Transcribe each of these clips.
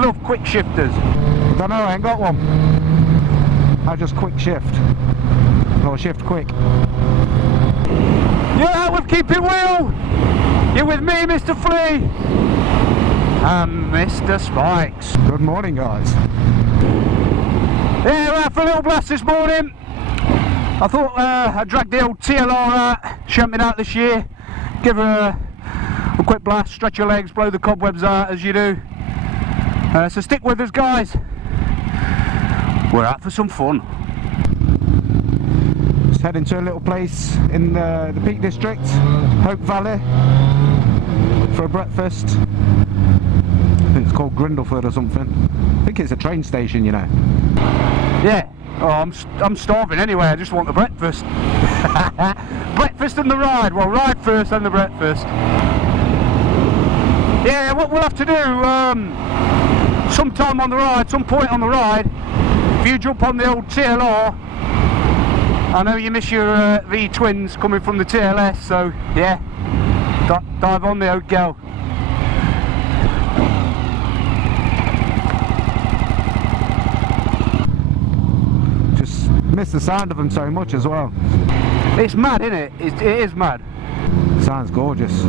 love quick shifters. Don't know, I ain't got one. I just quick shift. Or shift quick. You're out with Keeping Wheel! You're with me, Mr. Flea! And Mr. Spikes. Good morning, guys. Yeah, we're out for a little blast this morning. I thought I'd drag the old TLR out. She hasn't been out this year. Give her a quick blast, stretch your legs, blow the cobwebs out as you do. So stick with us, guys. We're out for some fun. Just heading to a little place in the Peak District, Hope Valley, for a breakfast. I think it's called Grindleford or something. I think it's a train station, you know. Yeah. Oh, I'm starving anyway. I just want the breakfast. Breakfast and the ride. Well, ride first and the breakfast. Yeah, what we'll have to do sometime on the ride, some point on the ride, if you jump on the old TLR, I know you miss your V twins coming from the TLS, so yeah, dive on the old gal. Just miss the sound of them so much as well. It's mad, isn't it? It is mad. Sounds gorgeous.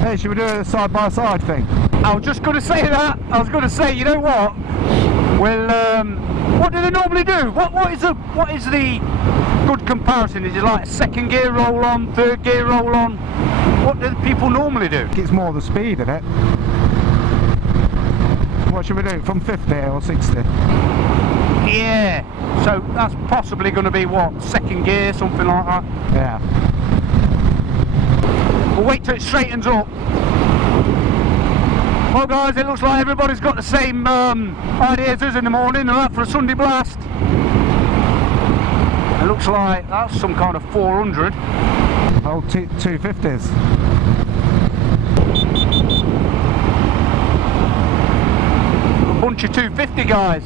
Hey, should we do a side-by-side thing? I was just going to say that. I was going to say, you know what? Well, what do they normally do? What is the good comparison? Is it like second gear roll on, third gear roll on? What do people normally do? It's more the speed, isn't it? What should we do? From 50 or 60? Yeah. So that's possibly going to be what? Second gear, something like that. Yeah. We'll wait till it straightens up. Well guys, it looks like everybody's got the same ideas as in the morning. They're out for a Sunday blast. It looks like that's some kind of 400. Old 250s. A bunch of 250 guys.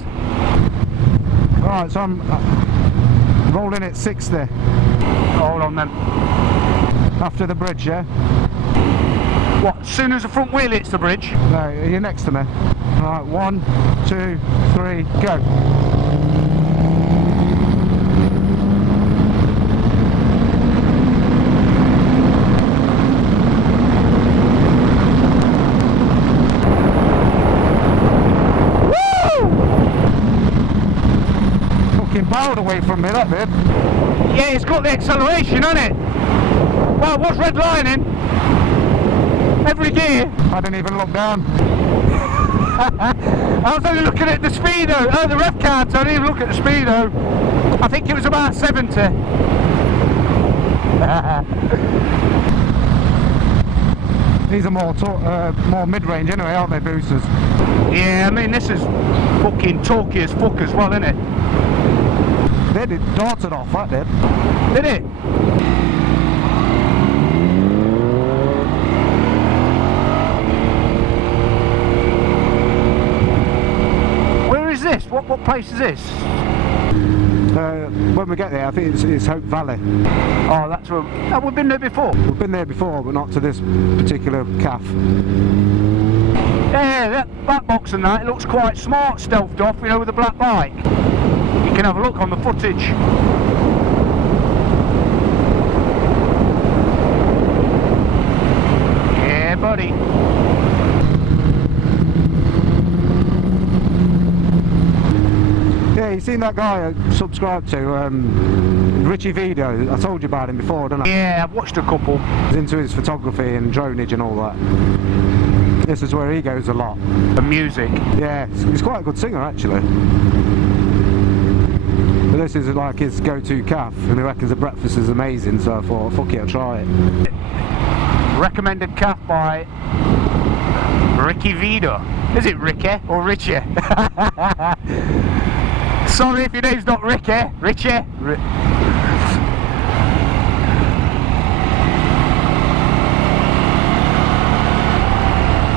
Right, so I'm rolling at 60. Hold on then. After the bridge, yeah? What, as soon as the front wheel hits the bridge? No, you're next to me. Right, 1, 2, 3, go. Woo! Fucking barreled away from me, that bit. Yeah, it's got the acceleration, hasn't it? Well, what's redlining? Every gear. I didn't even look down. I was only looking at the speedo. Oh, the rev card, so I didn't even look at the speedo. I think it was about 70. These are more mid-range anyway, aren't they, boosters? Yeah, I mean, this is fucking talky as fuck as well, isn't it? They did darted off, that did. Did it? Where is this? What place is this? When we get there, I think it's Hope Valley. Oh, that's where... Oh, we've been there before. We've been there before, but not to this particular calf. Yeah, that back box and that, it looks quite smart, stealthed off, you know, with a black bike. You can have a look on the footage. Yeah, buddy. Yeah, you seen that guy I subscribed to, Richie Video? I told you about him before, didn't I? Yeah, I've watched a couple. He's into his photography and dronage and all that. This is where he goes a lot. The music. Yeah, he's quite a good singer actually. But this is like his go-to calf, and he reckons the breakfast is amazing, so I thought, fuck it, I'll try it. Recommended calf by Ricky Vida. Is it Ricky or Richie? Sorry if your name's not Ricky. Richie.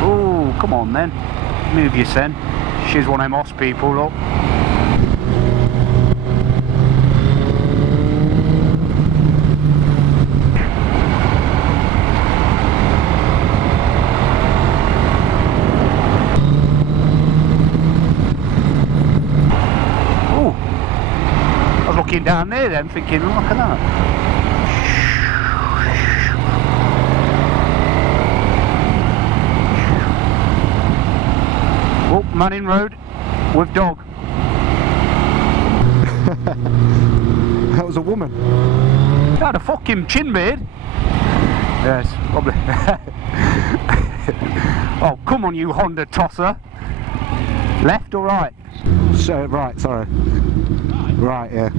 Oh, come on then. Move your sen. She's one of them Moss people, look. looking down there then, thinking, look at that. Oh, man in road with dog. That was a woman. Had a fucking chin beard. Yes, probably. Oh, come on, you Honda tosser. Left or right? So, right, sorry. Right, yeah.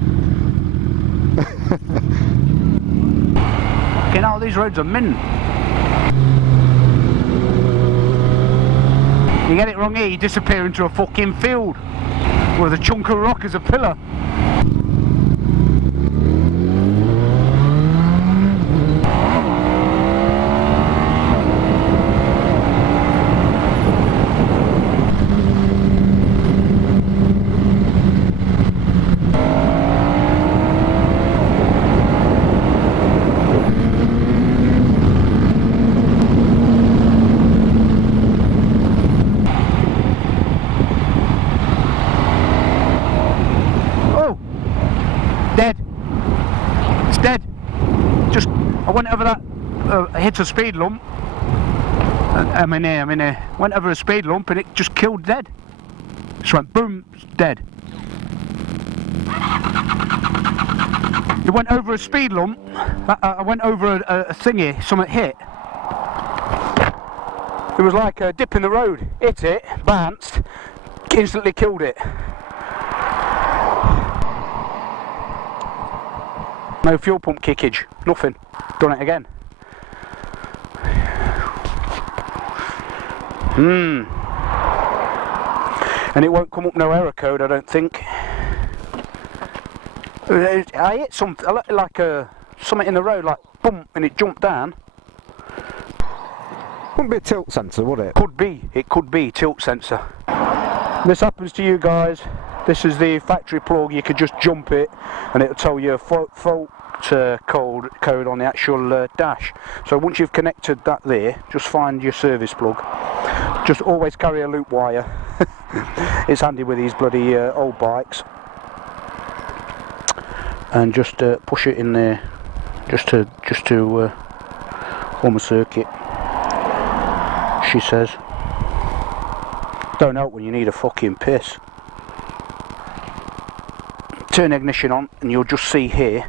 Fucking hell, these roads are mint. You get it wrong here, you disappear into a fucking field with a chunk of rock as a pillar. Dead. It's dead. Just, I went over that, hit a speed lump. I'm in here. Went over a speed lump and it just killed dead. Just went boom, it's dead. It went over a speed lump. I went over a thingy, something hit. It was like a dip in the road. Hit it, bounced, instantly killed it. No fuel pump kickage, nothing. Done it again. And it won't come up no error code, I don't think. I hit something like something in the road, like bump, and it jumped down. Wouldn't be a tilt sensor, would it? Could be. It could be tilt sensor. This happens to you guys. This is the factory plug. You could just jump it and it'll tell you a fault code on the actual dash. So once you've connected that there, just find your service plug. Just always carry a loop wire. It's handy with these bloody old bikes. And just push it in there, just to form a circuit. She says. Don't help when you need a fucking piss. Turn ignition on and you'll just see here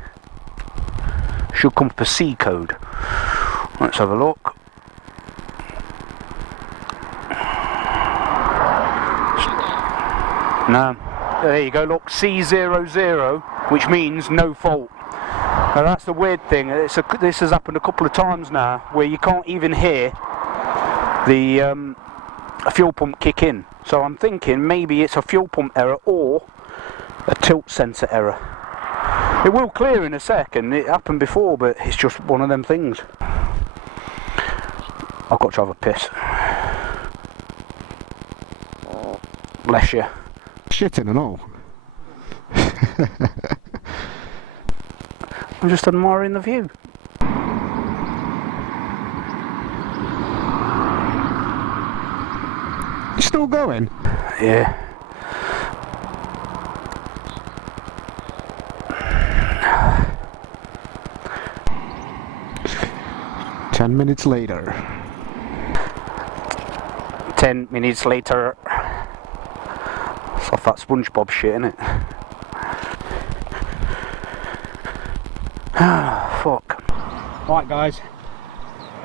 should come up a C code. Let's have a look. No, there you go, look, C00, which means no fault. Now that's the weird thing. This has happened a couple of times now where you can't even hear the fuel pump kick in. So I'm thinking maybe it's a fuel pump error or a tilt sensor error. It will clear in a second. It happened before, but it's just one of them things. I've got to have a piss. Bless you. Shitting and all. I'm just admiring the view. You still going? Yeah. Ten minutes later. 10 minutes later. It's off that SpongeBob shit, innit? Ah, fuck. Right guys,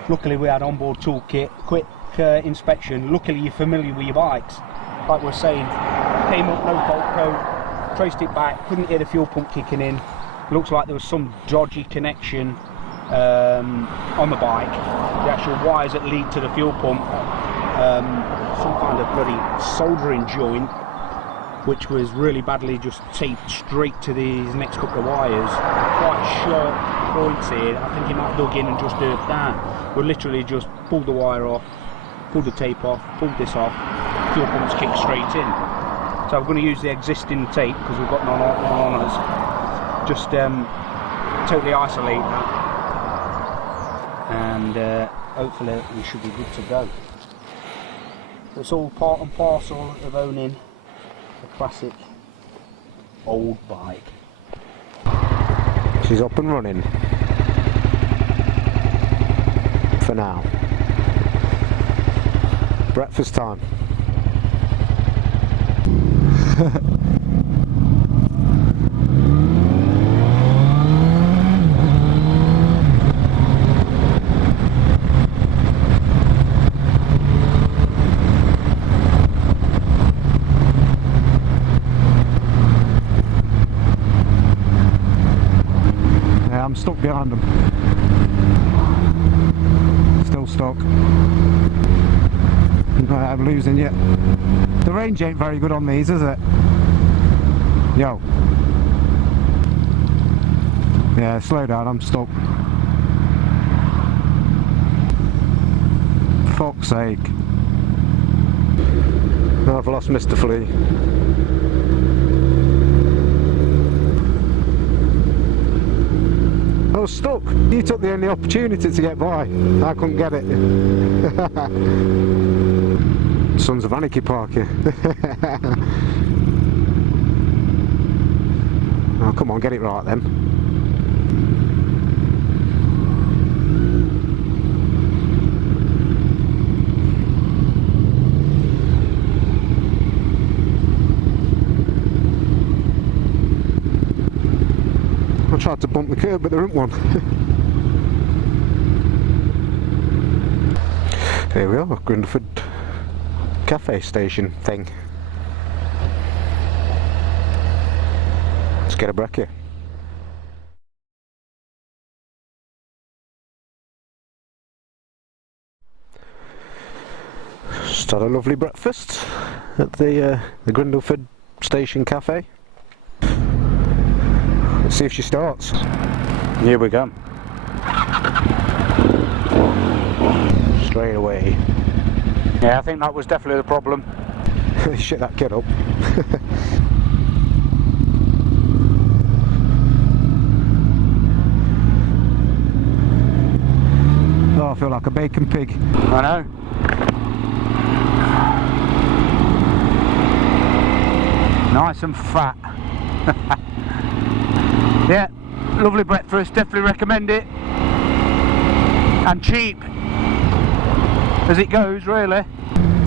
luckily we had onboard toolkit, quick inspection. Luckily you're familiar with your bikes. Like we're saying, came up no fault code, traced it back, couldn't hear the fuel pump kicking in. Looks like there was some dodgy connection on the bike. The actual wires that lead to the fuel pump, some kind of bloody soldering joint, which was really badly just taped straight to these next couple of wires. Quite sharp points here. I think he might have dug in and just dirt down. We literally just pulled the wire off, pulled the tape off, pulled this off, fuel pump's kicked straight in. So I'm going to use the existing tape because we've got none on us. Just totally isolate that, and hopefully we should be good to go. So it's all part and parcel of owning a classic old bike. She's up and running. For now. Breakfast time. Yeah, I'm stuck behind them. Still stuck. I'm losing yet. The range ain't very good on these, is it? Yo. Yeah, slow down, I'm stuck. Fuck's sake. I've lost Mr. Flea. I was stuck. You took the only opportunity to get by. I couldn't get it. Sons of Anarchy Park here. Oh, come on, get it right then. I tried to bump the curb, but there isn't one. Here we are, Grindleford cafe station thing. Let's get a brekkie. Just had a lovely breakfast at the Grindleford station cafe. Let's see if she starts. Here we go. Straight away. Yeah, I think that was definitely the problem. Shit that kid up. Oh, I feel like a bacon pig. I know. Nice and fat. Yeah, lovely breakfast, definitely recommend it. And cheap, as it goes, really.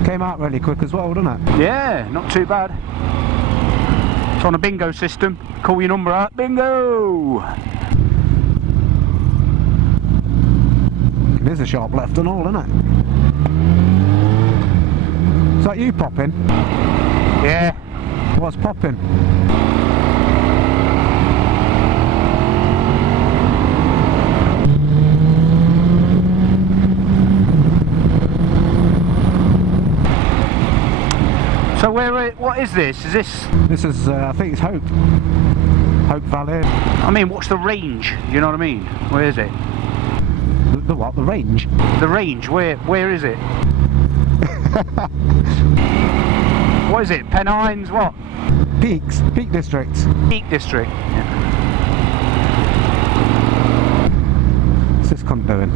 Came out really quick as well, didn't it? Yeah, not too bad. It's on a bingo system. Call your number out, bingo! It is a sharp left and all, isn't it? Is that you popping? Yeah. What's popping? So what is this? Is this... This is, I think it's Hope. Hope Valley. I mean, what's the range? You know what I mean? Where is it? The what? The range? The range, where is it? What is it? Pennines, what? Peaks. Peak District. Peak District. Yeah. What's this cunt doing?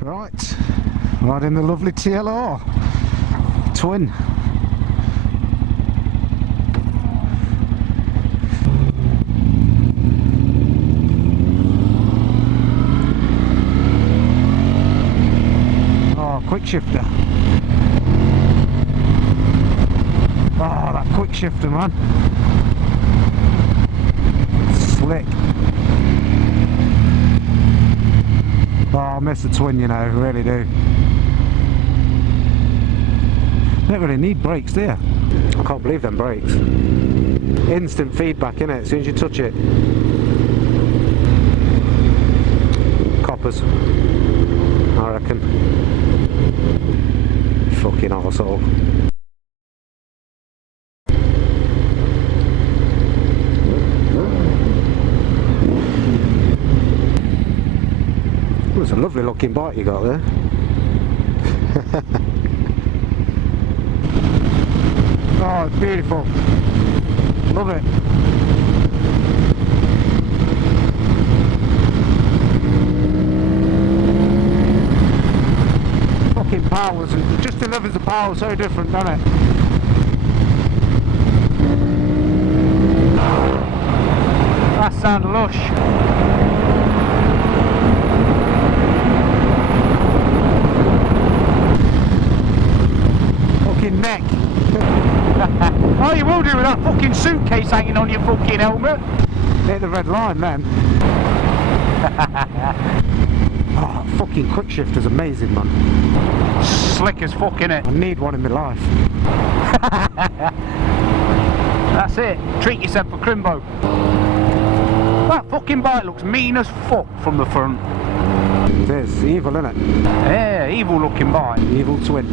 Right, riding the lovely TLR twin. Oh, quick shifter. Oh, that quick shifter, man. Slick. Oh, I miss the twin, you know, I really do. You don't really need brakes, do you? I can't believe them brakes. Instant feedback, innit, as soon as you touch it. Coppers, I reckon. Fucking arsehole. It's a lovely looking bike you got there. Oh, it's beautiful. Love it. Fucking powers, it just delivers the power so different, doesn't it? That sound lush. Fucking neck. Oh, you will do with that fucking suitcase hanging on your fucking helmet. Hit the red line then. Oh, fucking quick shift is amazing, man. Slick as fuck, innit? I need one in my life. That's it. Treat yourself for Crimbo. That fucking bike looks mean as fuck from the front. It is evil, isn't it? Yeah, evil looking bike. Evil twin.